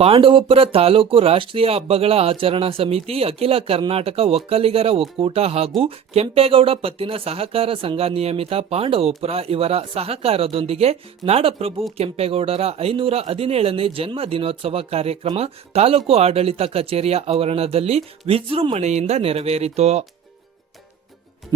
ಪಾಂಡವಪುರ ತಾಲೂಕು ರಾಷ್ಟ್ರೀಯ ಹಬ್ಬಗಳ ಆಚರಣಾ ಸಮಿತಿ, ಅಖಿಲ ಕರ್ನಾಟಕ ಒಕ್ಕಲಿಗರ ಒಕ್ಕೂಟ ಹಾಗೂ ಕೆಂಪೇಗೌಡ ಪತ್ತಿನ ಸಹಕಾರ ಸಂಘ ನಿಯಮಿತ ಪಾಂಡವಪುರ ಇವರ ಸಹಕಾರದೊಂದಿಗೆ ನಾಡಪ್ರಭು ಕೆಂಪೇಗೌಡರ 517ನೇ ಜನ್ಮ ದಿನೋತ್ಸವ ಕಾರ್ಯಕ್ರಮ ತಾಲೂಕು ಆಡಳಿತ ಕಚೇರಿಯ ಆವರಣದಲ್ಲಿ ವಿಜೃಂಭಣೆಯಿಂದ ನೆರವೇರಿತು.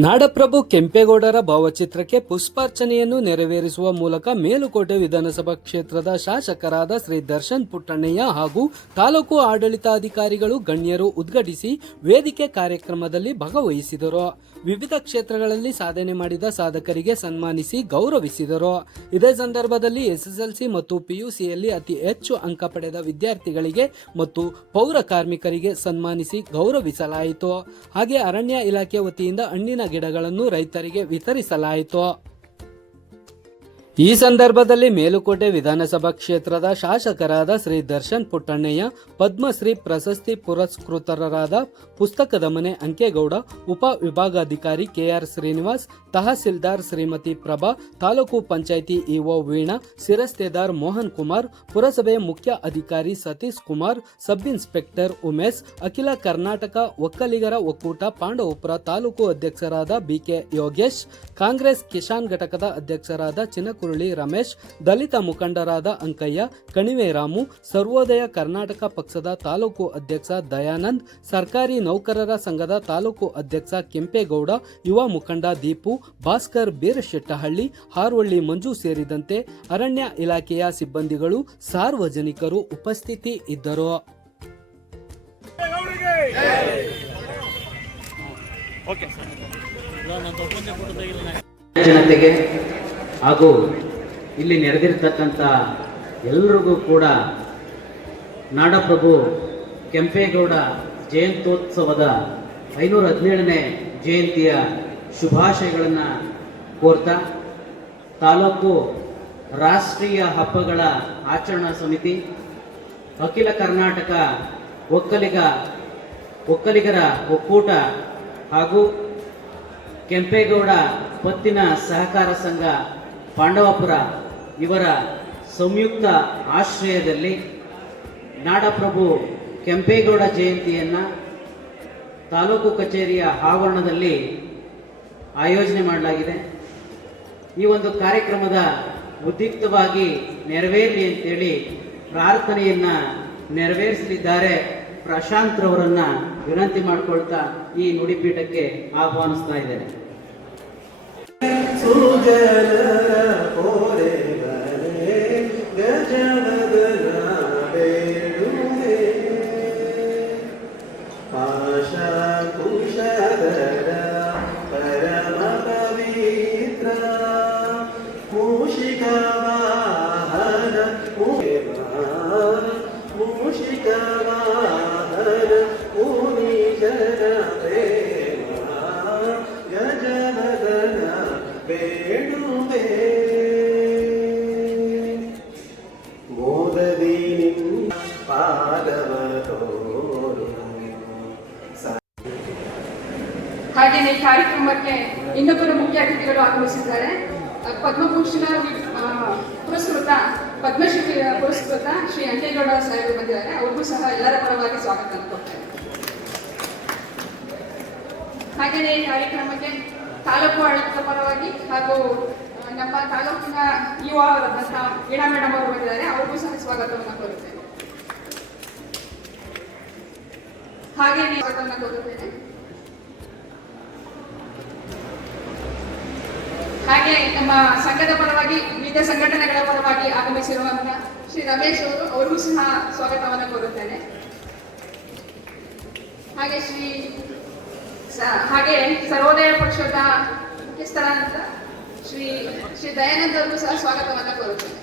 ನಾಡಪ್ರಭು ಕೆಂಪೇಗೌಡರ ಭಾವಚಿತ್ರಕ್ಕೆ ಪುಷ್ಪಾರ್ಚನೆಯನ್ನು ನೆರವೇರಿಸುವ ಮೂಲಕ ಮೇಲುಕೋಟೆ ವಿಧಾನಸಭಾ ಕ್ಷೇತ್ರದ ಶಾಸಕರಾದ ಶ್ರೀ ದರ್ಶನ್ ಪುಟ್ಟಣ್ಣಯ್ಯ ಹಾಗೂ ತಾಲೂಕು ಆಡಳಿತಾಧಿಕಾರಿಗಳು ಗಣ್ಯರು ಉದ್ಘಾಟಿಸಿ ವೇದಿಕೆ ಕಾರ್ಯಕ್ರಮದಲ್ಲಿ ಭಾಗವಹಿಸಿದರು. ವಿವಿಧ ಕ್ಷೇತ್ರಗಳಲ್ಲಿ ಸಾಧನೆ ಮಾಡಿದ ಸಾಧಕರಿಗೆ ಸನ್ಮಾನಿಸಿ ಗೌರವಿಸಿದರು. ಇದೇ ಸಂದರ್ಭದಲ್ಲಿ ಎಸ್ಎಸ್ಎಲ್ಸಿ ಮತ್ತು ಪಿಯುಸಿಯಲ್ಲಿ ಅತಿ ಹೆಚ್ಚು ಅಂಕ ಪಡೆದ ವಿದ್ಯಾರ್ಥಿಗಳಿಗೆ ಮತ್ತು ಪೌರ ಕಾರ್ಮಿಕರಿಗೆ ಸನ್ಮಾನಿಸಿ ಗೌರವಿಸಲಾಯಿತು. ಹಾಗೆ ಅರಣ್ಯ ಇಲಾಖೆ ವತಿಯಿಂದ ಹಣ್ಣಿನ ಗಿಡಗಳನ್ನು ರೈತರಿಗೆ ವಿತರಿಸಲಾಯಿತು. ಈ ಸಂದರ್ಭದಲ್ಲಿ ಮೇಲುಕೋಟೆ ವಿಧಾನಸಭಾ ಕ್ಷೇತ್ರದ ಶಾಸಕರಾದ ಶ್ರೀ ದರ್ಶನ್ ಪುಟ್ಟಣ್ಣಯ್ಯ, ಪದ್ಮಶ್ರೀ ಪ್ರಶಸ್ತಿ ಪುರಸ್ಕೃತರಾದ ಪುಸ್ತಕದ ಮನೆ ಅಂಕೇಗೌಡ, ಉಪ ವಿಭಾಗಾಧಿಕಾರಿ ಕೆಆರ್ ಶ್ರೀನಿವಾಸ್, ತಹಸೀಲ್ದಾರ್ ಶ್ರೀಮತಿ ಪ್ರಭಾ, ತಾಲೂಕು ಪಂಚಾಯಿತಿ ಇಒ ವೀಣಾ, ಶಿರಸ್ತೇದಾರ್ ಮೋಹನ್ ಕುಮಾರ್, ಪುರಸಭೆ ಮುಖ್ಯ ಅಧಿಕಾರಿ ಸತೀಶ್ ಕುಮಾರ್, ಸಬ್ ಇನ್ಸ್ಪೆಕ್ಟರ್ ಉಮೇಶ್, ಅಖಿಲ ಕರ್ನಾಟಕ ಒಕ್ಕಲಿಗರ ಒಕ್ಕೂಟ ಪಾಂಡವಪುರ ತಾಲೂಕು ಅಧ್ಯಕ್ಷರಾದ ಬಿಕೆ ಯೋಗೇಶ್, ಕಾಂಗ್ರೆಸ್ ಕಿಸಾನ್ ಘಟಕದ ಅಧ್ಯಕ್ಷರಾದ ಚಿನಕುರುಳಿ ರಮೇಶ್, ದಲಿತ ಮುಖಂಡರಾದ ಅಂಕಯ್ಯ, ಕಣಿವೆ ರಾಮು, ಸರ್ವೋದಯ ಕರ್ನಾಟಕ ಪಕ್ಷದ ತಾಲೂಕು ಅಧ್ಯಕ್ಷ ದಯಾನಂದ್, ಸರ್ಕಾರಿ ನೌಕರರ ಸಂಘದ ತಾಲೂಕು ಅಧ್ಯಕ್ಷ ಕೆಂಪೇಗೌಡ, ಯುವ ಮುಖಂಡ ದೀಪು, ಭಾಸ್ಕರ್ ಬೀರಶೆಟ್ಟಹಳ್ಳಿ, ಹಾರ್ವಳ್ಳಿ ಮಂಜು ಸೇರಿದಂತೆ ಅರಣ್ಯ ಇಲಾಖೆಯ ಸಿಬ್ಬಂದಿಗಳು, ಸಾರ್ವಜನಿಕರು ಉಪಸ್ಥಿತಿ ಇದ್ದರು. ಜನತೆಗೆ ಹಾಗೂ ಇಲ್ಲಿ ನೆರೆದಿರ್ತಕ್ಕಂಥ ಎಲ್ಲರಿಗೂ ಕೂಡ ನಾಡಪ್ರಭು ಕೆಂಪೇಗೌಡ ಜಯಂತ್ಯೋತ್ಸವದ 517ನೇ ಜಯಂತಿಯ ಶುಭಾಶಯಗಳನ್ನು ಕೋರ್ತಾ, ತಾಲೂಕು ರಾಷ್ಟ್ರೀಯ ಹಬ್ಬಗಳ ಆಚರಣಾ ಸಮಿತಿ, ಅಖಿಲ ಕರ್ನಾಟಕ ಒಕ್ಕಲಿಗರ ಒಕ್ಕೂಟ ಹಾಗೂ ಕೆಂಪೇಗೌಡ ಪತ್ತಿನ ಸಹಕಾರ ಸಂಘ ಪಾಂಡವಪುರ ಇವರ ಸಂಯುಕ್ತ ಆಶ್ರಯದಲ್ಲಿ ನಾಡಪ್ರಭು ಕೆಂಪೇಗೌಡ ಜಯಂತಿಯನ್ನು ತಾಲೂಕು ಕಚೇರಿಯ ಆವರಣದಲ್ಲಿ ಆಯೋಜನೆ ಮಾಡಲಾಗಿದೆ. ಈ ಒಂದು ಕಾರ್ಯಕ್ರಮದ ಉದ್ಯುಕ್ತವಾಗಿ ನೆರವೇರಲಿ ಅಂತೇಳಿ ಪ್ರಾರ್ಥನೆಯನ್ನು ನೆರವೇರಿಸಲಿದ್ದಾರೆ ಪ್ರಶಾಂತ್ ರವರನ್ನ ವಿನಂತಿ ಮಾಡಿಕೊಳ್ತಾ ಈ ನುಡಿಪೀಠಕ್ಕೆ ಆಹ್ವಾನಿಸ್ತಾ ಇದ್ದೇನೆ. ಹಾಗೆಯೇ ಈ ಕಾರ್ಯಕ್ರಮಕ್ಕೆ ಇನ್ನೊಬ್ಬರು ಮುಖ್ಯ ಅತಿಥಿಗಳು ಆಗಮಿಸಿದ್ದಾರೆ. ಪದ್ಮಭೂಷಣ ಪುರಸ್ಕೃತ, ಪದ್ಮಶ್ರೀ ಪುರಸ್ಕೃತ ಶ್ರೀ ಅಂಕೇಗೌಡ ಸಾಹೇಬರು ಬಂದಿದ್ದಾರೆ. ಅವ್ರಿಗೂ ಸಹ ಎಲ್ಲರ ಪರವಾಗಿ ಸ್ವಾಗತ ಕೊಡ್ತೇನೆ. ಹಾಗೆಯೇ ಈ ಕಾರ್ಯಕ್ರಮಕ್ಕೆ ತಾಲೂಕು ಆಡಳಿತದ ಪರವಾಗಿ ಹಾಗೂ ನಮ್ಮ ತಾಲೂಕಿನ ಯುವ ಅವರಾದಂತಹ ವೀಣಾ ಮೇಡಮ್ ಅವರು ಬಂದಿದ್ದಾರೆ. ಅವ್ರಿಗೂ ಸಹ ಸ್ವಾಗತವನ್ನು ಕೋರುತ್ತೇನೆ. ಹಾಗೆಯೇ ಸ್ವಾಗತವನ್ನು ಕೋರುತ್ತೇನೆ. ಹಾಗೆ ನಮ್ಮ ಸಂಘದ ಪರವಾಗಿ, ವಿವಿಧ ಸಂಘಟನೆಗಳ ಪರವಾಗಿ ಆಗಮಿಸಿರುವಂತಹ ಶ್ರೀ ರಮೇಶ್ ಅವರು, ಅವರಿಗೂ ಸಹ ಸ್ವಾಗತವನ್ನು ಕೋರುತ್ತೇನೆ. ಹಾಗೆ ಸರ್ವೋದಯ ಪಕ್ಷದ ಮುಖ್ಯಸ್ಥರಾದಂಥ ಶ್ರೀ ದಯಾನಂದ್ ಅವರಿಗೂ ಸಹ ಸ್ವಾಗತವನ್ನು ಕೋರುತ್ತೇನೆ.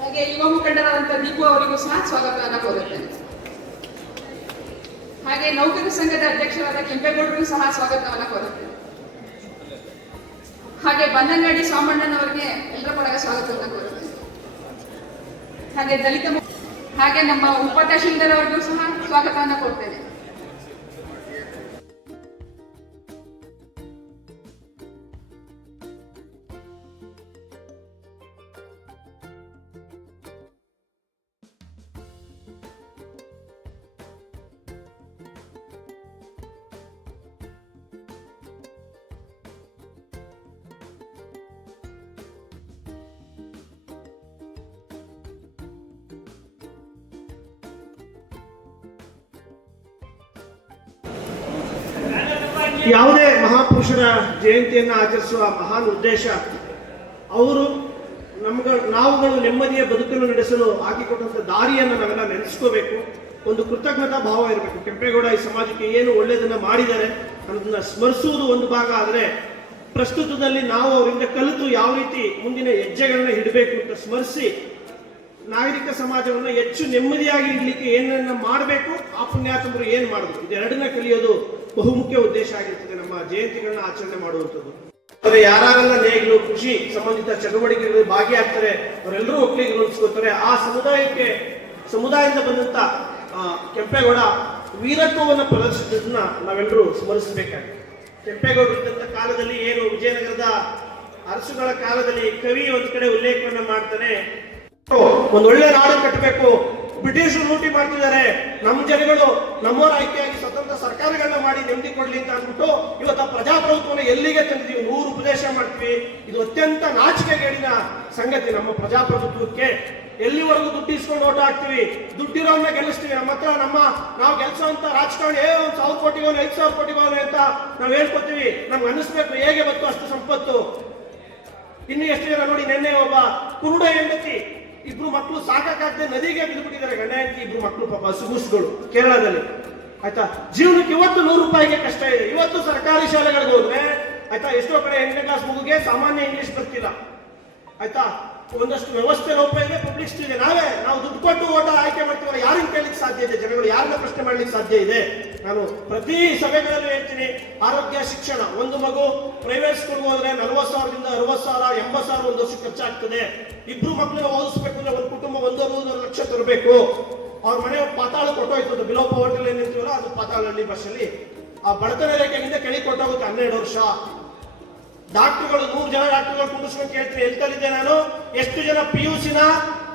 ಹಾಗೆ ಯುವ ಮುಖಂಡರಾದಂಥ ದೀಪು ಅವರಿಗೂ ಸಹ ಸ್ವಾಗತವನ್ನು ಕೋರುತ್ತೇನೆ. ಹಾಗೆ ನೌಕರ ಸಂಘದ ಅಧ್ಯಕ್ಷರಾದ ಕೆಂಪೇಗೌಡರಿಗೂ ಸಹ ಸ್ವಾಗತವನ್ನು ಕೋರುತ್ತೇನೆ. ಹಾಗೆ ಬನ್ನಂಗಡಿ ಸೋಮಣ್ಣನವರಿಗೆ ಎಲ್ಲರ ಪರವಾಗಿ ಸ್ವಾಗತವನ್ನು ಕೋರುತ್ತೇನೆ. ಹಾಗೆ ನಮ್ಮ ಉಪ ತಹಶೀಲ್ದಾರ್ ಅವರಿಗೂ ಸಹ ಸ್ವಾಗತವನ್ನು ಕೊಡ್ತೇನೆ. ಯಾವುದೇ ಮಹಾಪುರುಷರ ಜಯಂತಿಯನ್ನು ಆಚರಿಸುವ ಮಹಾನ್ ಉದ್ದೇಶ ಅವರು ನಾವುಗಳು ನೆಮ್ಮದಿಯ ಬದುಕನ್ನು ನಡೆಸಲು ಹಾಕಿಕೊಟ್ಟಂತ ದಾರಿಯನ್ನು ನಾವೆಲ್ಲ ನೆನೆಸ್ಕೋಬೇಕು. ಒಂದು ಕೃತಜ್ಞತಾ ಭಾವ ಇರಬೇಕು. ಕೆಂಪೇಗೌಡ ಈ ಸಮಾಜಕ್ಕೆ ಏನು ಒಳ್ಳೆಯದನ್ನ ಮಾಡಿದ್ದಾರೆ ಅನ್ನೋದನ್ನ ಸ್ಮರಿಸುವುದು ಒಂದು ಭಾಗ. ಆದರೆ ಪ್ರಸ್ತುತದಲ್ಲಿ ನಾವು ಅವರಿಂದ ಕಲಿತು ಯಾವ ರೀತಿ ಮುಂದಿನ ಹೆಜ್ಜೆಗಳನ್ನ ಇಡಬೇಕು ಅಂತ ಸ್ಮರಿಸಿ ನಾಗರಿಕ ಸಮಾಜವನ್ನು ಹೆಚ್ಚು ನೆಮ್ಮದಿಯಾಗಿ ಇಡ್ಲಿಕ್ಕೆ ಏನನ್ನ ಮಾಡಬೇಕು, ಆ ಪುಣ್ಯಾತ್ಮರು ಏನ್ ಮಾಡಬೇಕು, ಇದೆರಡನ್ನ ಕಲಿಯೋದು ಬಹುಮುಖ್ಯ ಉದ್ದೇಶ ಆಗಿರ್ತದೆ ನಮ್ಮ ಜಯಂತಿಗಳನ್ನ ಆಚರಣೆ ಮಾಡುವಂಥದ್ದು. ಆದರೆ ಯಾರೆಲ್ಲ ನೇಗಿಲು ಕೃಷಿ ಸಂಬಂಧಿತ ಚಟುವಟಿಕೆಗಳಲ್ಲಿ ಭಾಗಿಯಾಗ್ತಾರೆ ಅವರೆಲ್ಲರೂ ಒಕ್ಕಲಿಗರುಳಿಸ್ಕೊತಾರೆ. ಆ ಸಮುದಾಯದಿಂದ ಬಂದಂತ ಕೆಂಪೇಗೌಡ ವೀರತ್ವವನ್ನು ಪ್ರದರ್ಶಿಸಿದ್ದನ್ನ ನಾವೆಲ್ಲರೂ ಸ್ಮರಿಸಬೇಕಾಗಿದೆ. ಕೆಂಪೇಗೌಡರು ಇದ್ದಂತ ಕಾಲದಲ್ಲಿ ಏನು ವಿಜಯನಗರದ ಅರಸುಗಳ ಕಾಲದಲ್ಲಿ ಕವಿ ಒಂದು ಕಡೆ ಉಲ್ಲೇಖವನ್ನ ಮಾಡ್ತಾನೆ, ಒಂದೊಳ್ಳೆ ನಾಡು ಕಟ್ಟಬೇಕು, ಬ್ರಿಟಿಷರು ಲೂಟಿ ಮಾಡ್ತಿದ್ದಾರೆ, ನಮ್ಮ ಜನಗಳು ನಮ್ಮವರ ಆಯ್ಕೆಯಾಗಿ ಸ್ವತಂತ್ರ ಸರ್ಕಾರಗಳನ್ನ ಮಾಡಿ ನೆಮ್ಮದಿ ಕೊಡ್ಲಿ ಅಂತ ಅಂದ್ಬಿಟ್ಟು ಇವತ್ತು ಪ್ರಜಾಪ್ರಭುತ್ವನ ಎಲ್ಲಿಗೆ ತಂದಿದ್ದೀವಿ, 100 ಉಪದೇಶ ಮಾಡ್ತೀವಿ. ಇದು ಅತ್ಯಂತ ನಾಚಿಕೆಗೇಡಿನ ಸಂಗತಿ. ನಮ್ಮ ಪ್ರಜಾಪ್ರಭುತ್ವಕ್ಕೆ ಎಲ್ಲಿವರೆಗೂ ದುಡ್ಡು ಇಸ್ಕೊಂಡು ಓಟ್ ಹಾಕ್ತಿವಿ, ದುಡ್ಡಿರೋನ್ನ ಗೆಲ್ಲಿಸ್ತೀವಿ. ನಮ್ಮ ಹತ್ರ ನಾವು ಗೆಲ್ಸೋಂತ ರಾಜಕಾರಣಿ 1,000 ಕೋಟಿಗೋನೆ 5,000 ಕೋಟಿಗೋನೆ ಅಂತ ನಾವು ಹೇಳ್ಕೊತೀವಿ. ನಮ್ಗೆ ಅನಿಸ್ಬೇಕು ಹೇಗೆ ಬಂತು ಅಷ್ಟು ಸಂಪತ್ತು. ಇನ್ನು ಎಷ್ಟು ಜನ ನೋಡಿ, ನಿನ್ನೆ ಒಬ್ಬ ಕುರುಡ ಹೆಂಡತಿ 2 ಮಕ್ಕಳು ಸಾಕಾಗದೆ ನದಿಗೆ ಬಿದ್ದುಬಿಟ್ಟಿದ್ದಾರೆ. ಗಂಡ ಹೆಂಡತಿ 2 ಮಕ್ಕಳು ಪಾಪ ಹಸುಗೂಸುಗಳು ಕೇರಳದಲ್ಲಿ. ಆಯ್ತಾ, ಜೀವನಕ್ಕೆ ಇವತ್ತು 100 ರೂಪಾಯಿಗೆ ಕಷ್ಟ ಇದೆ. ಇವತ್ತು ಸರ್ಕಾರಿ ಶಾಲೆಗಳಿಗೆ ಹೋದ್ರೆ ಆಯ್ತಾ, ಎಷ್ಟೋ ಕಡೆ 8ನೇ ಕ್ಲಾಸ್ ಮಗುಗೆ ಸಾಮಾನ್ಯ ಇಂಗ್ಲಿಷ್ ಬರ್ತಿಲ್ಲ. ಆಯ್ತಾ, ಒಂದಷ್ಟು ವ್ಯವಸ್ಥೆ ಲೋಪ ಇದೆ, ಪಬ್ಲಿಸಿಟಿ ಇದೆ. ನಾವು ದುಡ್ಡು ಕೊಟ್ಟು ಓಟ ಆಯ್ಕೆ ಮಾಡ್ತೀವಿ. ಯಾರನ್ನ ಕೇಳಲಿಕ್ಕೆ ಸಾಧ್ಯ ಇದೆ? ಜನಗಳು ಯಾರನ್ನ ಪ್ರಶ್ನೆ ಮಾಡ್ಲಿಕ್ಕೆ ಸಾಧ್ಯ ಇದೆ? ನಾನು ಪ್ರತಿ ಸಭೆಗಳಲ್ಲೂ ಹೇಳ್ತೀನಿ, ಆರೋಗ್ಯ ಶಿಕ್ಷಣ. ಒಂದು ಮಗು ಪ್ರೈವೇಟ್ ಸ್ಕೂಲ್ಗೆ ಹೋದ್ರೆ 40,000ದಿಂದ 60,000 80,000 ಒಂದು ವರ್ಷ ಖರ್ಚಾಗ್ತದೆ. 2 ಮಕ್ಕಳನ್ನ ಓದಿಸ್ಬೇಕು ಅಂದ್ರೆ ಒಂದು ಕುಟುಂಬ 1.5 ಲಕ್ಷ ತರಬೇಕು. ಅವ್ರ ಮನೆ ಪಾತಾಳ ಕೊಟ್ಟೋಯ್ತದೆ. ಬಿಲೋ ಪವರ್ಟಿ ಏನಿರ್ತೀವಲ್ಲ ಅದು ಪಾತಾಳಹಳ್ಳಿ ಭಾಷೆಯಲ್ಲಿ ಆ ಬಡತನ ರೇಖೆಗಿಂತ ಕೆಳಗೆ ಕೊಟ್ಟೋಗುತ್ತೆ 12 ವರ್ಷ. ಡಾಕ್ಟರ್ಗಳು 100 ಜನ ಡಾಕ್ಟರ್ಗಳು ಕುಂಡಿಸ್ಕೊಂಡು ಕೇಳ್ತೀನಿ, ಹೇಳ್ತಲ್ಲಿದ್ದೆ ನಾನು, ಎಷ್ಟು ಜನ PUCನ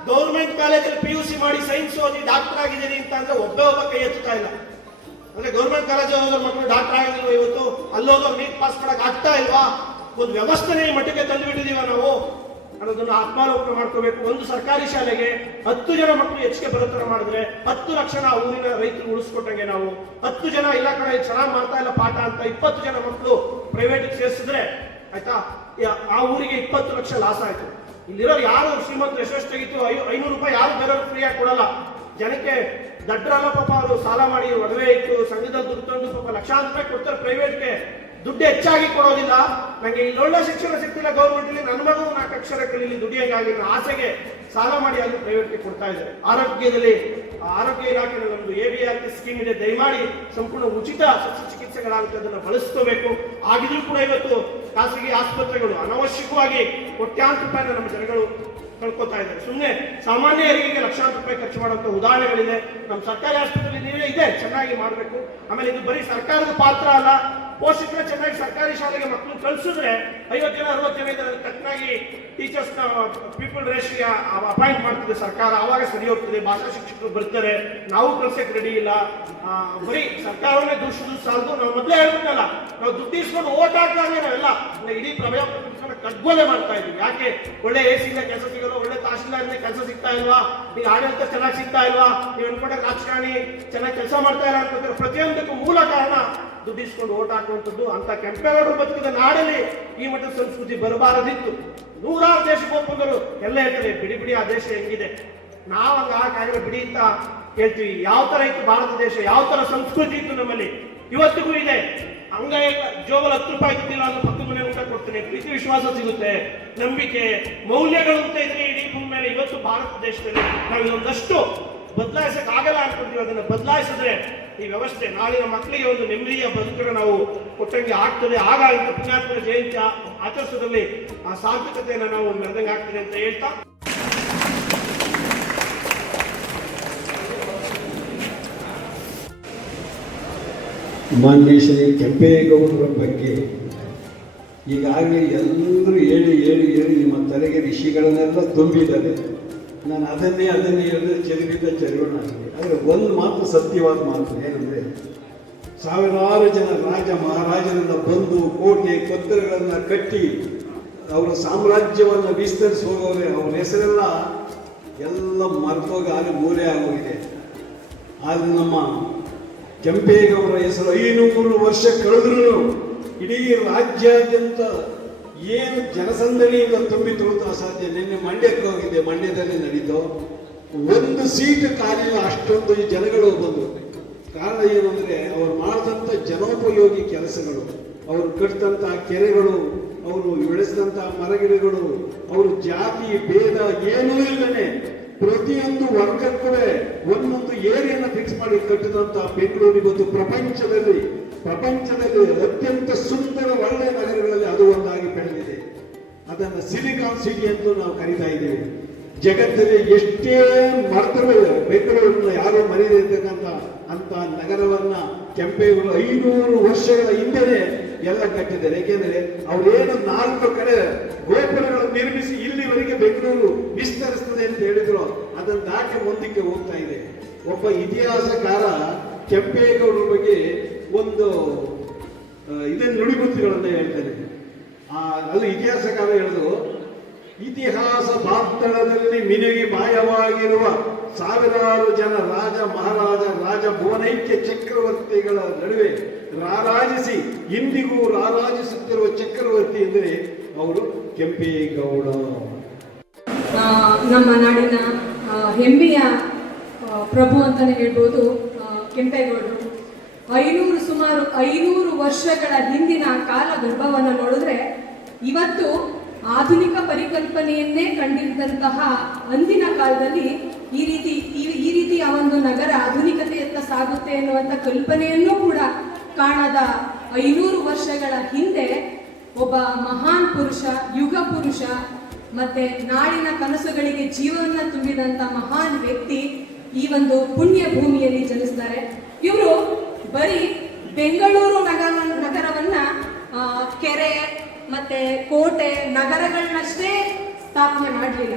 ಗೌರ್ಮೆಂಟ್ ಕಾಲೇಜಲ್ಲಿ PUC ಮಾಡಿ ಸೈನ್ಸ್ ಓದಿ ಡಾಕ್ಟರ್ ಆಗಿದ್ದೀನಿ ಅಂತ ಅಂದ್ರೆ ಒಬ್ಬ ಕೈ ಎತ್ತುತ್ತಾ ಇಲ್ಲ. ಅಂದ್ರೆ ಗೌರ್ಮೆಂಟ್ ಕಾಲೇಜ್ ಹೋದವ್ರ ಮಕ್ಕಳು ಡಾಕ್ಟರ್ ಆಗಿಲ್ವ? ಇವತ್ತು ಅಲ್ಲೋದವ್ರು ನೀಟ್ ಪಾಸ್ ಮಾಡಕ್ ಆಗ್ತಾ ಇಲ್ವಾ? ಒಂದು ವ್ಯವಸ್ಥೆನೇ ಈ ಮಟ್ಟಕ್ಕೆ ತಂದುಬಿಟ್ಟಿದೀವ ನಾವು ಅನ್ನೋದನ್ನ ಆತ್ಮಾವಲೋಕನ ಮಾಡ್ಕೋಬೇಕು. ಒಂದು ಸರ್ಕಾರಿ ಶಾಲೆಗೆ 10 ಜನ ಮಕ್ಕಳು ಹೆಚ್ಚಿಗೆ ಬರೋತರ ಮಾಡಿದ್ರೆ 10 ಲಕ್ಷ ನಾವು ಊರಿನ ರೈತರು ಉಳಿಸ್ಕೊಟ್ಟಂಗೆ. ನಾವು 10 ಜನ ಇಲ್ಲ ಕಡೆ ಚೆನ್ನಾಗಿ ಮಾಡ್ತಾ ಇಲ್ಲ ಪಾಠ ಅಂತ 20 ಜನ ಮಕ್ಕಳು ಪ್ರೈವೇಟ್ ಸೇರಿಸಿದ್ರೆ ಆಯ್ತಾ, ಆ ಊರಿಗೆ 20 ಲಕ್ಷ ಲಾಸ್ ಆಯ್ತು. ಇಲ್ಲಿರೋರು ಯಾರು ಶ್ರೀಮಂತರು ಎಷ್ಟೆಷ್ಟು ತೆಗಿತು 500 ರೂಪಾಯಿ ಯಾರು ಬೇರೆಯವ್ರು ಫ್ರೀಯಾಗಿ ಕೊಡಲ್ಲ. ಜನಕ್ಕೆ ದಡ್ರಲ್ಲ ಪಾಪ, ಅವರು ಸಾಲ ಮಾಡಿ ಒಡವೆ ಇಟ್ಟು ಸಂಘದಲ್ಲಿ ದುಡ್ಡು ತಂದು ಪಾಪ ಲಕ್ಷಾಂತರ ರೂಪಾಯಿ ಕೊಡ್ತಾರೆ ಪ್ರೈವೇಟ್ಗೆ. ದುಡ್ಡು ಹೆಚ್ಚಾಗಿ ಕೊಡೋದಿಲ್ಲ. ನಂಗೆ ಇಲ್ಲೊಳ್ಳೆ ಶಿಕ್ಷಣ ಸಿಗ್ತಿಲ್ಲ ಗೌರ್ಮೆಂಟ್, ನನ್ನ ಮಗು 4 ಅಕ್ಷರ ಕಲೀಲಿ ದುಡಿಯೋಂಗಾಗಿ ಆಸೆಗೆ ಸಾಲ ಮಾಡಿ ಅಲ್ಲಿ ಪ್ರೈವೇಟ್ಗೆ ಕೊಡ್ತಾ ಇದ್ದಾರೆ. ಆರೋಗ್ಯದಲ್ಲಿ ಆರೋಗ್ಯ ಇಲಾಖೆಯಲ್ಲಿ ನಮ್ದು ABRT ಸ್ಕೀಮ್ ಇದೆ. ದಯಮಾಡಿ ಸಂಪೂರ್ಣ ಉಚಿತ ಶಸ್ತ್ರಚಿಕಿತ್ಸೆಗಳಾಗುತ್ತೆ, ಅದನ್ನು ಬಳಸ್ಕೋಬೇಕು. ಆಗಿದ್ರೂ ಕೂಡ ಇವತ್ತು ಖಾಸಗಿ ಆಸ್ಪತ್ರೆಗಳು ಅನವಶ್ಯಕವಾಗಿ ಕೋಟ್ಯಾಂತರ ರೂಪಾಯಿನ ನಮ್ಮ ಜನಗಳು ಕಳ್ಕೊತಾ ಇದ್ದಾರೆ. ಸುಮ್ಮನೆ ಸಾಮಾನ್ಯ ಹೆರಿಗೆಗೆ ಲಕ್ಷಾಂತರ ರೂಪಾಯಿ ಖರ್ಚು ಮಾಡುವಂತ ಉದಾಹರಣೆಗಳಿದೆ. ನಮ್ಮ ಸರ್ಕಾರಿ ಆಸ್ಪತ್ರೆಯಲ್ಲಿ ಇದೆ, ಚೆನ್ನಾಗಿ ಮಾಡಬೇಕು. ಆಮೇಲೆ ಇದು ಬರೀ ಸರ್ಕಾರದ ಪಾತ್ರ ಅಲ್ಲ, ಪೋಷಕರು ಚೆನ್ನಾಗಿ ಸರ್ಕಾರಿ ಶಾಲೆಗೆ ಮಕ್ಕಳು ಕಳಿಸಿದ್ರೆ 50 ಜನ 60 ಜನ ಇದ್ದಾರೆ, ತಕ್ಕನಾಗಿ ಟೀಚರ್ಸ್ ಪೀಪಲ್ ರೇಷಿಯೋ ಅಪಾಯಿಂಟ್ ಮಾಡ್ತಿದೆ ಸರ್ಕಾರ. ಆವಾಗ ಸರಿ ಹೋಗ್ತದೆ. ಭಾಷಾ ಶಿಕ್ಷಕರು ಬರ್ತಾರೆ, ನಾವು ಕಳ್ಸಕ್ಕೆ ರೆಡಿ ಇಲ್ಲ. ಬರೀ ಸರ್ಕಾರವನ್ನೇ ದೂಷಿಸೋದು ಸಾಲದು. ನಾವು ಮೊದಲೇ ಹೇಳ್ಬೇಕಲ್ಲ, ನಾವು ದುಡ್ಡು ಇಸ್ಕೊಂಡು ಓಟ್ ಹಾಕಿದಾಗ ನಾವೆಲ್ಲ ಇಡೀ ಪ್ರಭಾವ ಕಡ್ಗೋಲೆ ಮಾಡ್ತಾ ಇದ್ದೀವಿ. ಯಾಕೆ? ಒಳ್ಳೆ AC ಇಂದ ಕೆಲಸ ಸಿಗಲ್ಲ, ಒಳ್ಳೆ ತಹಶೀಲ್ದಾರ್ ಕೆಲಸ ಸಿಗ್ತಾ ಇಲ್ವಾ, ಈಗ ಆಡಳಿತ ಚೆನ್ನಾಗಿ ಸಿಗ್ತಾ ಇಲ್ವಾ, ನೀವು ಅನ್ಕೊಂಡ ರಾಜಕಾರಣಿ ಚೆನ್ನಾಗಿ ಕೆಲಸ ಮಾಡ್ತಾ ಇಲ್ಲ ಅನ್ಕೋತಾರೆ. ಪ್ರತಿಯೊಂದಕ್ಕೂ ಮೂಲ ಕಾರಣ ದುಡ್ಡಿಸ್ಕೊಂಡು ಓಟ್ ಹಾಕುವಂಥದ್ದು. ಅಂತ ಕೆಂಪೇಗೌಡರು ಬದುಕಿದ ನಾಡಲ್ಲಿ ಈ ಮಟ್ಟದ ಸಂಸ್ಕೃತಿ ಬರಬಾರದಿತ್ತು. 100 ದೇಶಕ್ಕೆ ಹೋಗ್ಬಂದರು ಎಲ್ಲ ಹೇಳ್ತಾರೆ, ಬಿಡಿ ಬಿಡಿ ಆ ದೇಶ ಹೆಂಗಿದೆ, ನಾವು ಹಂಗ ಹಾಗಾದ್ರೆ ಬಿಡಿ ಅಂತ ಹೇಳ್ತೀವಿ. ಯಾವ ತರ ಇತ್ತು ಭಾರತ ದೇಶ, ಯಾವ ತರ ಸಂಸ್ಕೃತಿ ಇತ್ತು ನಮ್ಮಲ್ಲಿ, ಇವತ್ತಿಗೂ ಇದೆ. ಹಂಗ ಜೋಬಲ್ 10 ರೂಪಾಯಿ ಇದ್ದಿಲ್ಲ ಅಂದ್ರೆ ಪಕ್ಕದ ಮನೆ ಊಟ ಕೊಡ್ತೇನೆ, ಪ್ರೀತಿ ವಿಶ್ವಾಸ ಸಿಗುತ್ತೆ, ನಂಬಿಕೆ ಮೌಲ್ಯಗಳು ಅಂತ ಇದ್ರೆ ಇಡೀ ಭೂಮಿ ಮೇಲೆ. ಇವತ್ತು ಭಾರತ ದೇಶದಲ್ಲಿ ನಾವು ಇದೊಂದಷ್ಟು ಬದಲಾಯಿಸಕ್ ಆಗಲ್ಲ ಅನ್ಕೊಳ್ತೀವಿ. ಅದನ್ನು ಬದಲಾಯಿಸಿದ್ರೆ ಈ ವ್ಯವಸ್ಥೆ ನಾಳಿನ ಮಕ್ಕಳಿಗೆ ಒಂದು ನೆಮ್ಮದಿಯ ಬದುಕನ್ನು ನಾವು ಕೊಟ್ಟಂಗೆ ಆಗ್ತದೆ. ಆಗ ಇಂಥ ಪುಣ್ಯಾತ್ಮರ ಜಯಂತಿ ಆಚರಿಸೋದ್ರಲ್ಲಿ ಆ ಸಾರ್ಥಕತೆಯನ್ನು ನಾವು ಮೆರೆದಂಗೆ ಆಗ್ತದೆ ಅಂತ ಹೇಳ್ತಾ, ಮಾನ್ಯ ಶ್ರೀ ಕೆಂಪೇಗೌಡರ ಬಗ್ಗೆ ಈಗಾಗಲೇ ಎಲ್ಲರೂ ಹೇಳಿ ನಿಮ್ಮ ತಲೆಗೆ ಋಷಿಗಳನ್ನೆಲ್ಲ ತುಂಬಿದ್ದಾರೆ. ನಾನು ಅದನ್ನೇ ಹೇಳಿದ್ರೆ ಚೆಲುವಿದ್ದ ಚೆಲುವಣ ಆಗಿದೆ. ಆದರೆ ಒಂದು ಮಾತು ಸತ್ಯವಾದ ಮಾತು ಏನಂದರೆ, ಸಾವಿರಾರು ಜನ ರಾಜ ಮಹಾರಾಜರನ್ನ ಬಂದು ಕೋಟೆ ಕೊತ್ತಲಗಳನ್ನು ಕಟ್ಟಿ ಅವರ ಸಾಮ್ರಾಜ್ಯವನ್ನು ವಿಸ್ತರಿಸಿ ಹೋಗೋರೆ, ಅವ್ರ ಹೆಸರೆಲ್ಲ ಎಲ್ಲ ಮರ್ತೋಗಿ ಆಗಲಿ ಮೂರೇ ಆಗೋಗಿದೆ. ಆದರೆ ನಮ್ಮ ಕೆಂಪೇಗೌಡರ ಹೆಸರು 500 ವರ್ಷ ಕಳೆದ್ರೂ ಇಡೀ ರಾಜ್ಯಾದ್ಯಂತ ಏನು ಜನಸಂದಣಿಯಿಂದ ತುಂಬಿ ತುಳಿದು ಅಸಾಧ್ಯ. ನಿನ್ನೆ ಮಂಡ್ಯಕ್ಕೆ ಹೋಗಿದ್ದೆ, ಮಂಡ್ಯದಲ್ಲಿ ನಡೀತು. ಒಂದು ಸೀಟ್ ಖಾಲಿ, ಅಷ್ಟೊಂದು ಜನಗಳು ಬಂದರು. ಕಾರಣ ಏನು ಅಂದರೆ ಅವರು ಮಾಡಿದಂಥ ಜನೋಪಯೋಗಿ ಕೆಲಸಗಳು, ಅವರು ಕಟ್ಟಿದಂಥ ಕೆರೆಗಳು, ಅವರು ಬೆಳೆಸಿದಂಥ ಮರಗಿಡಗಳು, ಅವರು ಜಾತಿ ಭೇದ ಏನೂ ಇಲ್ಲದೆ ಪ್ರತಿಯೊಂದು ವರ್ಗಕ್ಕೂ ಒಂದೊಂದು ಏರಿಯನ್ನು ಫಿಕ್ಸ್ ಮಾಡಿ ಕಟ್ಟಿದಂಥ ಬೆಂಗಳೂರು ಇವತ್ತು ಪ್ರಪಂಚದಲ್ಲಿ ಅತ್ಯಂತ ಸುಂದರ ಒಳ್ಳೆಯ ನಗರಗಳಲ್ಲಿ ಅದು ಒಂದಾಗಿ ಬೆಳೆದಿದೆ. ಅದನ್ನು ಸಿಲಿಕಾನ್ ಸಿಟಿ ಎಂದು ನಾವು ಕರೀತಾ ಇದ್ದೇವೆ. ಜಗತ್ತಲ್ಲಿ ಎಷ್ಟೇ ಮರ್ತವೆ ಬೆಂಗಳೂರನ್ನ ಯಾರು ಮರೆಯದಿರ್ತಕ್ಕಂಥ ಅಂತ ನಗರವನ್ನ ಕೆಂಪೇಗೌಡ 500 ವರ್ಷಗಳ ಹಿಂದೆನೆ ಎಲ್ಲ ಕಟ್ಟಿದ್ದಾರೆ. ಏಕೆಂದರೆ ಅವರೇನು 4 ಕಡೆ ಗೋಪುರಗಳನ್ನು ನಿರ್ಮಿಸಿ ಇಲ್ಲಿವರೆಗೆ ಬೆಂಗಳೂರು ವಿಸ್ತರಿಸ್ತದೆ ಅಂತ ಹೇಳಿದ್ರು, ಅದನ್ನು ದಾಟಿ ಮುಂದಕ್ಕೆ ಹೋಗ್ತಾ ಇದೆ. ಒಬ್ಬ ಇತಿಹಾಸಕಾರ ಕೆಂಪೇಗೌಡರ ಬಗ್ಗೆ ಒಂದು ಇದನ್ನು ನುಡಿಗುತ್ತುಗಳನ್ನು ಹೇಳ್ತಾನೆ. ಅಲ್ಲಿ ಇತಿಹಾಸಕಾರ ಹೇಳುದು, ಇತಿಹಾಸ ಬಾತ್ತಳದಲ್ಲಿ ಮಿನುಗಿ ಮಾಯವಾಗಿರುವ ಸಾವಿರಾರು ಜನ ರಾಜ ಮಹಾರಾಜ ರಾಜ ಭುವನೈಕ್ಯ ಚಕ್ರವರ್ತಿಗಳ ನಡುವೆ ರಾರಾಜಿಸಿ ಇಂದಿಗೂ ರಾರಾಜಿಸುತ್ತಿರುವ ಚಕ್ರವರ್ತಿ ಎಂದರೆ ಅವರು ಕೆಂಪೇಗೌಡ. ನಮ್ಮ ನಾಡಿನ ಹೆಮ್ಮೆಯ ಪ್ರಭು ಅಂತಾನೆ ಹೇಳ್ಬೋದು ಕೆಂಪೇಗೌಡರು. ಸುಮಾರು 500 ವರ್ಷಗಳ ಹಿಂದಿನ ಕಾಲ ಗರ್ಭವನ್ನು ನೋಡಿದ್ರೆ ಇವತ್ತು ಆಧುನಿಕ ಪರಿಕಲ್ಪನೆಯನ್ನೇ ಕಂಡಿದ್ದಂತಹ ಅಂದಿನ ಕಾಲದಲ್ಲಿ ಈ ರೀತಿಯ ಒಂದು ನಗರ ಆಧುನಿಕತೆಯತ್ತ ಸಾಗುತ್ತೆ ಎನ್ನುವಂಥ ಕಲ್ಪನೆಯನ್ನೂ ಕೂಡ ಕಾಣದ 500 ವರ್ಷಗಳ ಹಿಂದೆ ಒಬ್ಬ ಮಹಾನ್ ಪುರುಷ, ಯುಗ ಪುರುಷ, ಮತ್ತೆ ನಾಡಿನ ಕನಸುಗಳಿಗೆ ಜೀವನ ತುಂಬಿದಂಥ ಮಹಾನ್ ವ್ಯಕ್ತಿ ಈ ಒಂದು ಪುಣ್ಯ ಭೂಮಿಯಲ್ಲಿ ಜನಿಸ್ತಾರೆ. ಇವರು ಬರೀ ಬೆಂಗಳೂರು ನಗರವನ್ನ ಕೆರೆ ಮತ್ತೆ ಕೋಟೆ ನಗರಗಳನ್ನಷ್ಟೇ ಸ್ಥಾಪನೆ ಮಾಡಲಿಲ್ಲ.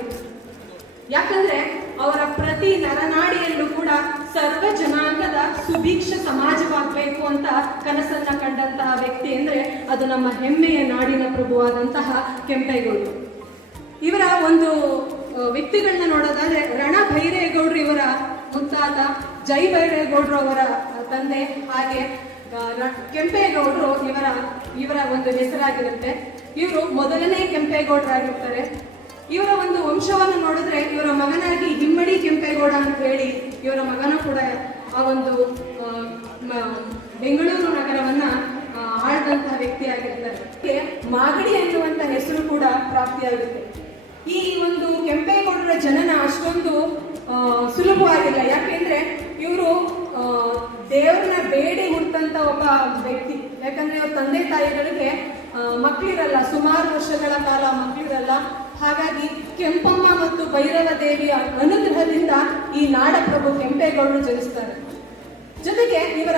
ಯಾಕಂದ್ರೆ ಅವರ ಪ್ರತಿ ನರನಾಡಿಯಲ್ಲೂ ಕೂಡ ಸರ್ವ ಜನಾಂಗದ ಸುಭಿಕ್ಷ ಸಮಾಜವಾಗಬೇಕು ಅಂತ ಕನಸನ್ನ ಕಂಡಂತಹ ವ್ಯಕ್ತಿ ಅಂದ್ರೆ ಅದು ನಮ್ಮ ಹೆಮ್ಮೆಯ ನಾಡಿನ ಪ್ರಭುವಾದಂತಹ ಕೆಂಪೇಗೌಡರು. ಇವರ ಒಂದು ವ್ಯಕ್ತಿಗಳನ್ನ ನೋಡೋದಾದ್ರೆ ರಣಭೈರೇಗೌಡರು ಇವರ ಮುತ್ತಾತ, ಜೈ ಬೈರೇಗೌಡರು ಅವರ ತಂದೆ, ಹಾಗೆ ಕೆಂಪೇಗೌಡರು ಇವರ ಒಂದು ಹೆಸರಾಗಿರುತ್ತೆ. ಇವರು ಮೊದಲನೇ ಕೆಂಪೇಗೌಡರಾಗಿರ್ತಾರೆ. ಇವರ ಒಂದು ವಂಶವನ್ನು ನೋಡಿದ್ರೆ ಇವರ ಮಗನಾಗಿ ಹಿಮ್ಮಡಿ ಕೆಂಪೇಗೌಡ ಅಂತ ಹೇಳಿ ಇವರ ಮಗನೂ ಕೂಡ ಆ ಒಂದು ಬೆಂಗಳೂರು ನಗರವನ್ನ ಆಳಿದಂತಹ ವ್ಯಕ್ತಿಯಾಗಿರ್ತಾರೆ. ಮಾಗಡಿ ಅನ್ನುವಂಥ ಹೆಸರು ಕೂಡ ಪ್ರಾಪ್ತಿಯಾಗುತ್ತೆ. ಈ ಒಂದು ಕೆಂಪೇಗೌಡರ ಜನನ ಅಷ್ಟೊಂದು ಸುಲಭವಾಗಿಲ್ಲ. ಯಾಕೆಂದ್ರೆ ಇವರು ದೇವ್ರನ್ನ ಬೇಡಿ ಹುಟ್ಟಂತ ಒಬ್ಬ ವ್ಯಕ್ತಿ. ಯಾಕಂದ್ರೆ ಇವ್ರ ತಂದೆ ತಾಯಿಗಳಿಗೆ ಮಕ್ಕಳಿರಲ್ಲ, ಸುಮಾರು ವರ್ಷಗಳ ಕಾಲ ಮಕ್ಕಳಿರಲ್ಲ. ಹಾಗಾಗಿ ಕೆಂಪಮ್ಮ ಮತ್ತು ಭೈರವ ದೇವಿಯ ಅನುಗ್ರಹದಿಂದ ಈ ನಾಡಪ್ರಭು ಕೆಂಪೇಗೌಡರು ಜನಿಸ್ತಾರೆ. ಜೊತೆಗೆ ಇವರ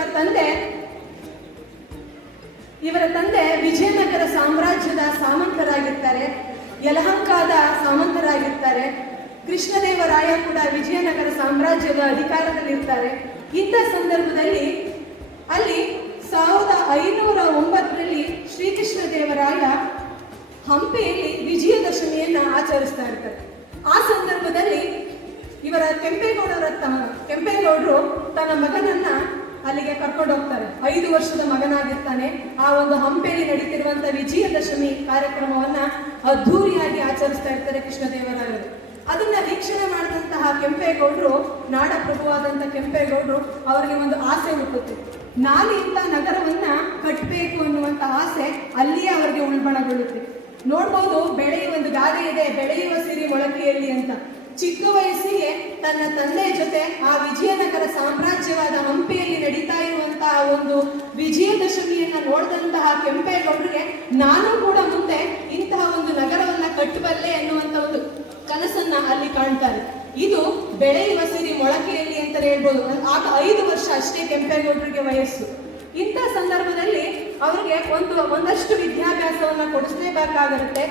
ತಂದೆ ವಿಜಯನಗರ ಸಾಮ್ರಾಜ್ಯದ ಸಾಮಂತರಾಗಿರ್ತಾರೆ, ಯಲಹಂಕದ ಸಾಮಂತರಾಗಿರ್ತಾರೆ. ಕೃಷ್ಣದೇವರಾಯ ಕೂಡ ವಿಜಯನಗರ ಸಾಮ್ರಾಜ್ಯದ ಅಧಿಕಾರದಲ್ಲಿರ್ತಾರೆ. ಇಂಥ ಸಂದರ್ಭದಲ್ಲಿ ಅಲ್ಲಿ 1509ರಲ್ಲಿ ಶ್ರೀಕೃಷ್ಣ ದೇವರಾಯ ಹಂಪಿಯಲ್ಲಿ ವಿಜಯದಶಮಿಯನ್ನ ಆಚರಿಸ್ತಾ ಇರ್ತಾರೆ. ಆ ಸಂದರ್ಭದಲ್ಲಿ ಇವರ ಕೆಂಪೇಗೌಡರು ತನ್ನ ಮಗನನ್ನ ಅಲ್ಲಿಗೆ ಕರ್ಕೊಂಡು ಹೋಗ್ತಾರೆ. 5 ವರ್ಷದ ಮಗನಾಗಿರ್ತಾನೆ. ಆ ಒಂದು ಹಂಪಿಯಲ್ಲಿ ನಡೀತಿರುವಂತ ವಿಜಯದಶಮಿ ಕಾರ್ಯಕ್ರಮವನ್ನ ಅದ್ಧೂರಿಯಾಗಿ ಆಚರಿಸ್ತಾ ಇರ್ತಾರೆ ಕೃಷ್ಣದೇವರಾಯರು. ಅದನ್ನ ವೀಕ್ಷಣೆ ಮಾಡಿದಂತಹ ಕೆಂಪೇಗೌಡರು, ನಾಡ ಪ್ರಭುವಾದಂಥ ಕೆಂಪೇಗೌಡರು, ಅವರಿಗೆ ಒಂದು ಆಸೆ ಹುಟ್ಟುತ್ತೆ. ನಾನು ಇಂಥ ನಗರವನ್ನ ಕಟ್ಟಬೇಕು ಅನ್ನುವಂಥ ಆಸೆ ಅಲ್ಲಿಯೇ ಅವರಿಗೆ ಉಲ್ಬಣಗೊಳ್ಳುತ್ತೆ. ನೋಡ್ಬೋದು, ಒಂದು ಗಾದೆ ಇದೆ, ಬೆಳೆಯುವ ಸಿರಿ ಮೊಳಕೆಯಲ್ಲಿ ಅಂತ. ಚಿಕ್ಕ ವಯಸ್ಸಿಗೆ ತನ್ನ ತಂದೆ ಜೊತೆ ಆ ವಿಜಯನಗರ ಸಾಮ್ರಾಜ್ಯವಾದ ಹಂಪಿಯಲ್ಲಿ ನಡೀತಾ ಇರುವಂತಹ ಒಂದು ವಿಜಯದಶಮಿಯನ್ನ ನೋಡಿದಂತಹ ಕೆಂಪೇಗೌಡರಿಗೆ ನಾನು ಕೂಡ ಮುಂದೆ ಇಂತಹ ಒಂದು ನಗರವನ್ನ ಕಟ್ಟಬಲ್ಲೆ ಎನ್ನುವಂತ ಒಂದು ಕನಸನ್ನ ಅಲ್ಲಿ ಕಾಣ್ತಾರೆ. ಇದು ಬೆಳೆಯುವ ಸಿರಿ ಮೊಳಕೆಯಲ್ಲಿ ಅಂತ ಹೇಳ್ಬೋದು. ಆಗ 5 ವರ್ಷ ಅಷ್ಟೇ ಕೆಂಪೇಗೌಡರಿಗೆ ವಯಸ್ಸು. ಇಂಥ ಸಂದರ್ಭದಲ್ಲಿ ಅವರಿಗೆ ಒಂದಷ್ಟು ವಿದ್ಯಾಭ್ಯಾಸವನ್ನ ಕೊಡಿಸಲೇಬೇಕಾಗಿರುತ್ತೆ.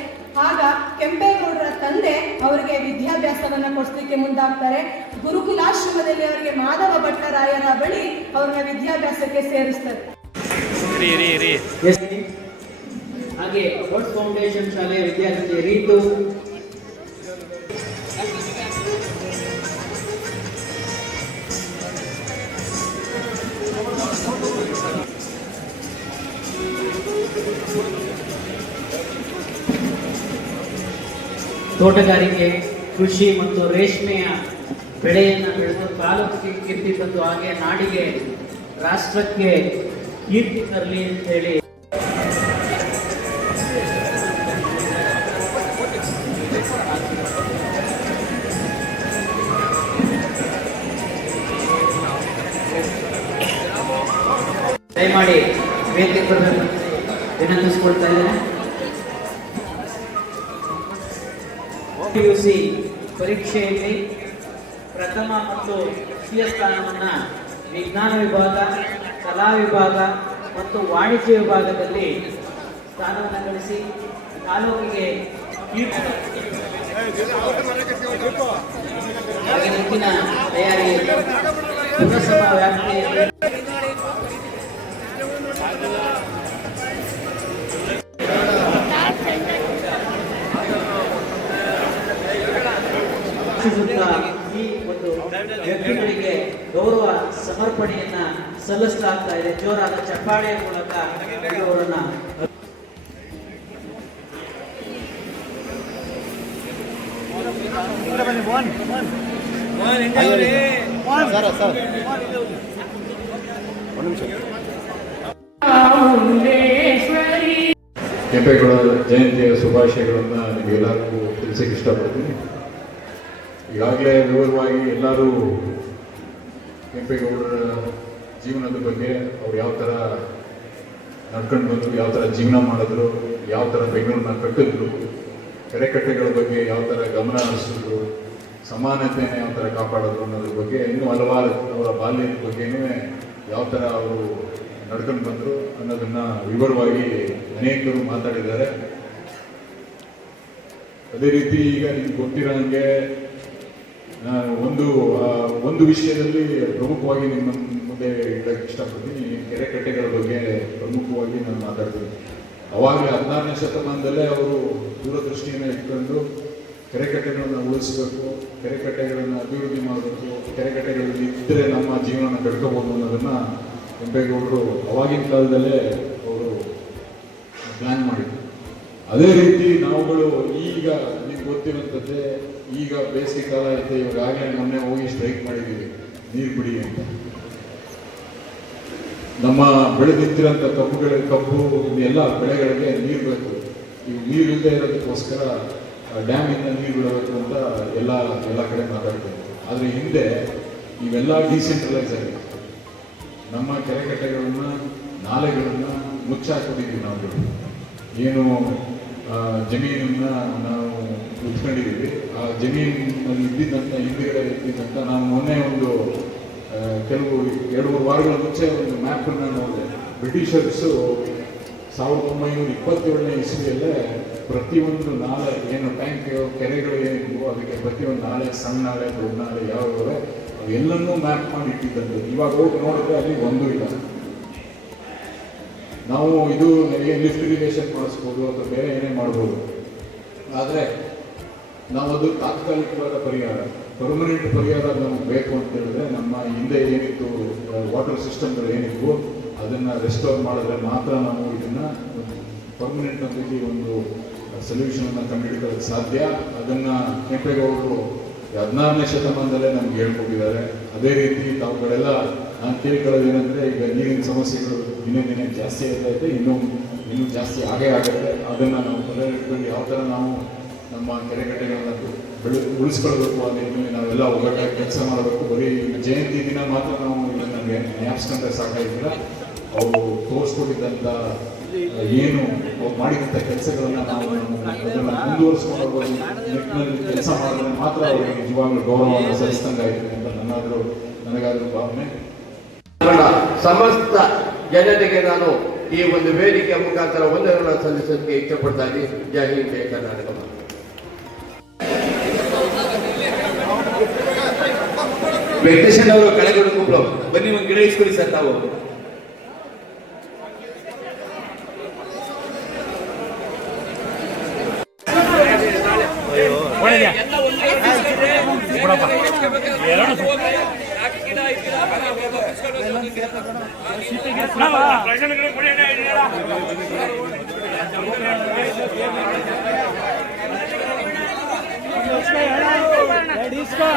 ಆಗ ಕೆಂಪೇಗೌಡರ ತಂದೆ ಅವರಿಗೆ ವಿದ್ಯಾಭ್ಯಾಸವನ್ನ ಕೊಡಿಸ್ಲಿಕ್ಕೆ ಮುಂದಾಗ್ತಾರೆ. ಗುರುಕುಲಾಶ್ರಮದಲ್ಲಿ ಅವರಿಗೆ ಮಾಧವ ಭಟ್ಟರಾಯರ ಬಳಿ ಅವ್ರನ್ನ ವಿದ್ಯಾಭ್ಯಾಸಕ್ಕೆ ಸೇರಿಸ್ತಾರೆ. ಹಾಗೆ ವರ್ಡ್ಸ್ ಫೌಂಡೇಶನ್ ಶಾಲೆಯ ವಿದ್ಯಾರ್ಥಿ ರೀತು, ತೋಟಗಾರಿಕೆ, ಕೃಷಿ ಮತ್ತು ರೇಷ್ಮೆಯ ಬೆಳೆಯನ್ನು ಬೆಳೆದು ತಾಲೂಕಿಗೆ ಕೀರ್ತಿ ತಂದು ಹಾಗೆ ನಾಡಿಗೆ, ರಾಷ್ಟ್ರಕ್ಕೆ ಕೀರ್ತಿ ತರಲಿ ಅಂತ ಹೇಳಿ ದಯಮಾಡಿ ವೇದಿಕೆ ಬರಬೇಕು ವಿನಂತಿಸಿಕೊಳ್ತಾ ಇದ್ದೇನೆ. PUC ಪರೀಕ್ಷೆಯಲ್ಲಿ ಪ್ರಥಮ ಮತ್ತು ದ್ವಿತೀಯ ಸ್ಥಾನವನ್ನು ವಿಜ್ಞಾನ ವಿಭಾಗ, ಕಲಾ ವಿಭಾಗ ಮತ್ತು ವಾಣಿಜ್ಯ ವಿಭಾಗದಲ್ಲಿ ಸ್ಥಾನವನ್ನು ಗಳಿಸಿ ತಾಲೂಕಿಗೆ ಹಾಗೆ ಮುಂದಿನ ತಯಾರಿ ಪುರಸಭಾ ವ್ಯಾಪ್ತಿಯಲ್ಲಿ ಈ ಒಂದು ವ್ಯಕ್ತಿಗಳಿಗೆ ಗೌರವ ಸಮರ್ಪಣೆಯನ್ನ ಸಲ್ಲಿಸಲಾಗ್ತಾ ಇದೆ. ಜೋರಾದ ಚಪ್ಪಾಳೆಯ ಮೂಲಕ ಅವರನ್ನ ಕೆಂಪೇಗೌಡ ಜಯಂತಿಯ ಶುಭಾಶಯಗಳನ್ನು ನಿಮಗೆಲ್ಲರಿಗೂ ತಿಳಿಸಕ್ಕೆ ಇಷ್ಟಪಡ್ತೀನಿ. ಈಗಾಗಲೇ ವಿವರವಾಗಿ ಎಲ್ಲರೂ ಕೆಂಪೇಗೌಡರ ಜೀವನದ ಬಗ್ಗೆ ಅವ್ರು ಯಾವ ಥರ ನಡ್ಕೊಂಡು ಬಂದರು, ಯಾವ ಥರ ಜೀವನ ಮಾಡಿದ್ರು, ಯಾವ ಥರ ಬೆಂಗಳೂರನ್ನ ಕಟ್ಟಿದ್ರು, ಕೆರೆಕಟ್ಟೆಗಳ ಬಗ್ಗೆ ಯಾವ ಥರ ಗಮನ ಹರಿಸಿದ್ರು, ಸಮಾನತೆಯನ್ನು ಯಾವ ಥರ ಕಾಪಾಡಿದ್ರು ಅನ್ನೋದ್ರ ಬಗ್ಗೆ, ಇನ್ನೂ ಹಲವಾರು ಅವರ ಬಾಲ್ಯದ ಬಗ್ಗೆನೂ ಯಾವ ಥರ ಅವರು ನಡ್ಕೊಂಡು ಬಂದರು ಅನ್ನೋದನ್ನು ವಿವರವಾಗಿ ಅನೇಕರು ಮಾತಾಡಿದ್ದಾರೆ. ಅದೇ ರೀತಿ ಈಗ ನಿಮ್ಗೆ ಗೊತ್ತಿರೋ ಹಾಗೆ ಒಂದು ವಿಷಯದಲ್ಲಿ ಪ್ರಮುಖವಾಗಿ ನಿಮ್ಮ ಮುಂದೆ ಇಡಕ್ಕೆ ಇಷ್ಟಪಡ್ತೀನಿ. ಕೆರೆಕಟ್ಟೆಗಳ ಬಗ್ಗೆ ಪ್ರಮುಖವಾಗಿ ನಾನು ಮಾತಾಡ್ತೀನಿ. ಅವಾಗಲೇ 16ನೇ ಶತಮಾನದಲ್ಲೇ ಅವರು ದೂರದೃಷ್ಟಿಯನ್ನು ಇಟ್ಕೊಂಡು ಕೆರೆಕಟ್ಟೆಗಳನ್ನು ಉಳಿಸಬೇಕು, ಕೆರೆಕಟ್ಟೆಗಳನ್ನು ಅಭಿವೃದ್ಧಿ ಮಾಡಬೇಕು, ಕೆರೆಕಟ್ಟೆಗಳಲ್ಲಿ ಇದ್ದರೆ ನಮ್ಮ ಜೀವನ ಕಟ್ಕೋಬೋದು ಅನ್ನೋದನ್ನು ಕೆಂಪೇಗೌಡರು ಅವಾಗಿನ ಕಾಲದಲ್ಲೇ ಅವರು ಪ್ಲ್ಯಾನ್ ಮಾಡಿದ್ರು. ಅದೇ ರೀತಿ ನಾವುಗಳು ಈಗ ನಿಮ್ಗೆ ಗೊತ್ತಿರುವಂಥದ್ದೇ, ಈಗ ಬೇಸಿಗೆ ಕಾಲ ಐತೆ, ಇವಾಗಲೇ ಮೊನ್ನೆ ಹೋಗಿ ಸ್ಟ್ರೈಕ್ ಮಾಡಿದ್ದೀವಿ ನೀರು ಬಿಡಿ ಅಂತ. ನಮ್ಮ ಬೆಳೆದಿದ್ದಿರೋಂಥ ಕಬ್ಬು ಎಲ್ಲ ಬೆಳೆಗಳಿಗೆ ನೀರು ಬೇಕು. ಈಗ ನೀರು ಇಲ್ಲದೆ ಇರೋದಕ್ಕೋಸ್ಕರ ಡ್ಯಾಮಿಂದ ನೀರು ಬಿಡಬೇಕು ಅಂತ ಎಲ್ಲ ಕಡೆ ಮಾತಾಡ್ತೀವಿ. ಆದರೆ ಹಿಂದೆ ಇವೆಲ್ಲ ಡಿಸೆಂಟ್ರಲೈಸ್ ಆಗಿದೆ. ನಮ್ಮ ಕೆರೆಕಟ್ಟೆಗಳನ್ನು, ನಾಲೆಗಳನ್ನು ಮುಚ್ಚಾಕೊಂಡಿದ್ದೀವಿ. ನಾವು ಏನು ಜಮೀನನ್ನು ನಾವು ಉತ್ಕೊಂಡಿದ್ದೀವಿ, ಆ ಜಮೀನಲ್ಲಿ ಇದ್ದಿದ್ದಂಥ ಹಿಂದುಗಡೆ ಇದ್ದಿದ್ದಂಥ ನಾವು ಮೊನ್ನೆ ಒಂದು ಕೆಲವು 2-3 ವಾರಗಳ ಮುಂಚೆ ಒಂದು ಮ್ಯಾಪನ್ನು ನೋಡಿದೆ. ಬ್ರಿಟಿಷರ್ಸು 1927ನೇ ಇಸ್ವಿಯಲ್ಲೇ ಪ್ರತಿಯೊಂದು ನಾಲೆ ಏನು ಟ್ಯಾಂಕ್ ಕೆರೆಗಳು ಏನಿದ್ವು ಅದಕ್ಕೆ ಪ್ರತಿಯೊಂದು ನಾಲೆ, ಸಣ್ಣ ನಾಲೆ, ದೊಡ್ಡ ನಾಲೆ ಯಾವ್ಯಾವ ಎಲ್ಲನ್ನೂ ಮ್ಯಾಪ್ ಮಾಡಿ ಇಟ್ಟಿದ್ದಂತೆ. ಇವಾಗ ಹೋಗಿ ನೋಡಿದ್ರೆ ಅಲ್ಲಿ ಒಂದೂ ಇಲ್ಲ. ನಾವು ಇದು ಲಿಫ್ಟ್ ಇರಿಗೇಷನ್ ಮಾಡಿಸ್ಬೋದು ಅಥವಾ ಬೇರೆ ಏನೇ ಮಾಡ್ಬೋದು. ಆದರೆ ನಾವು ಅದು ತಾತ್ಕಾಲಿಕವಾದ ಪರಿಹಾರ, ಪರ್ಮನೆಂಟ್ ಪರಿಹಾರ ನಮಗೆ ಬೇಕು ಅಂತ ಹೇಳಿದ್ರೆ ನಮ್ಮ ಹಿಂದೆ ಏನಿತ್ತು ವಾಟರ್ ಸಿಸ್ಟಮ್ಗಳು ಏನಿದ್ವು ಅದನ್ನು ರೆಸ್ಟೋರ್ ಮಾಡಿದ್ರೆ ಮಾತ್ರ ನಾವು ಇದನ್ನು ಪರ್ಮನೆಂಟ್ ಅಂತೇಳಿ ಒಂದು ಸೊಲ್ಯೂಷನನ್ನು ಕಂಡುಹಿಡಿಯೋದಕ್ಕೆ ಸಾಧ್ಯ. ಅದನ್ನು ಕೆಂಪೇಗೌಡರು 16ನೇ ಶತಮಾನದಲ್ಲೇ ನಮ್ಗೆ ಹೇಳ್ಕೊಟ್ಟಿದ್ದಾರೆ. ಅದೇ ರೀತಿ ತಾವುಗಳೆಲ್ಲ ನಾನು ಕೇಳ್ಕೊಳ್ಳೋದೇನೆಂದರೆ, ಈಗ ನೀರಿನ ಸಮಸ್ಯೆಗಳು ದಿನೇ ದಿನೇ ಜಾಸ್ತಿ ಆಗ್ತೈತೆ, ಇನ್ನೂ ಜಾಸ್ತಿ ಆಗೇ ಆಗುತ್ತೆ. ಅದನ್ನು ನಾವು ಇಟ್ಕೊಂಡು ಯಾವ ಥರ ನಾವು ನಮ್ಮ ಕೆರೆಕಟ್ಟೆಗಳನ್ನ ಉಳಿಸ್ಕೊಳ್ಬೇಕು, ಅದನ್ನು ನಾವೆಲ್ಲ ಒಗ್ಗಟ್ಟಾಗಿ ಕೆಲಸ ಮಾಡಬೇಕು. ಬರೀ ಜಯಂತಿ ದಿನ ಮಾತ್ರ ನಾವು ಇದನ್ನು ಜ್ಞಾಪಿಸ್ಕೊಂಡ್ರೆ ಸಾಕಾಗಿಲ್ಲ. ಅವರು ತೋರಿಸ್ಕೊಟ್ಟಿದ್ದಂಥ ಏನು ಅವ್ರು ಮಾಡಿದಂಥ ಕೆಲಸಗಳನ್ನು ನಾವು ಅದನ್ನು ಮುಂದುವರಿಸ್ಕೊಂಡು ನಿಟ್ಟಿನಲ್ಲಿ ಕೆಲಸ ಮಾಡಿದ್ರೆ ಮಾತ್ರ ಅವರಿಗೆ ನಿಜವಾಗ್ಲೂ ಗೌರವವನ್ನು ಸಲ್ಲಿಸಿದಂಗೆ ಆಯ್ತದೆ ಅಂತ ನನಗಾದರೂ ಭಾವನೆ. ಸಮಸ್ತ ಜನತೆಗೆ ನಾನು ಈ ಒಂದು ವೇದಿಕೆಯ ಮುಖಾಂತರ ವಂದನೆಗಳನ್ನು ಸಲ್ಲಿಸೋದಕ್ಕೆ ಇಷ್ಟಪಡ್ತಾ ಇದ್ದೀನಿ. ಜೈ ಹಿಂದ್, ಜೈ ಕರ್ನಾಟಕ. ವೆಂಕಟೇಶನ್ ಅವರು ಕಳೆಗೊಂಡು ಕುಂಬ್ಳು ಬನ್ನಿ, ಒಂದು ಗಿಡ ಇಸ್ಕೊಳ್ಳಿ ಸರ್ ತಾವು. ಇಸ್ಕೋ